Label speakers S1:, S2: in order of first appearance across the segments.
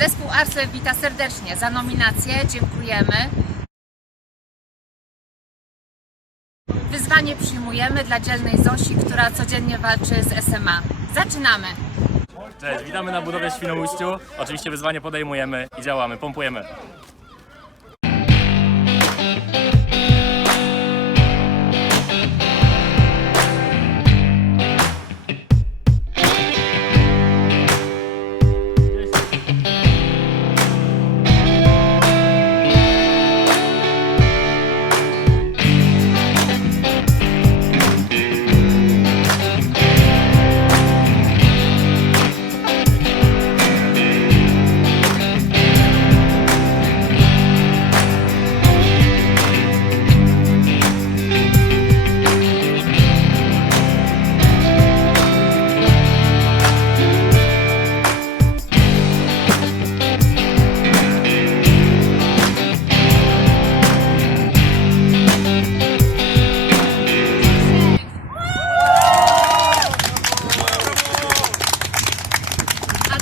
S1: Zespół Arslew wita serdecznie za nominację. Dziękujemy. Wyzwanie przyjmujemy dla dzielnej Zosi, która codziennie walczy z SMA. Zaczynamy!
S2: Cześć, witamy na budowie Świnoujściu. Oczywiście wyzwanie podejmujemy i działamy, pompujemy.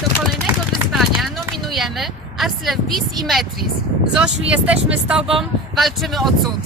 S1: Do kolejnego wyzwania nominujemy Arslew Bis i Metris. Zosiu, jesteśmy z Tobą, walczymy o cud.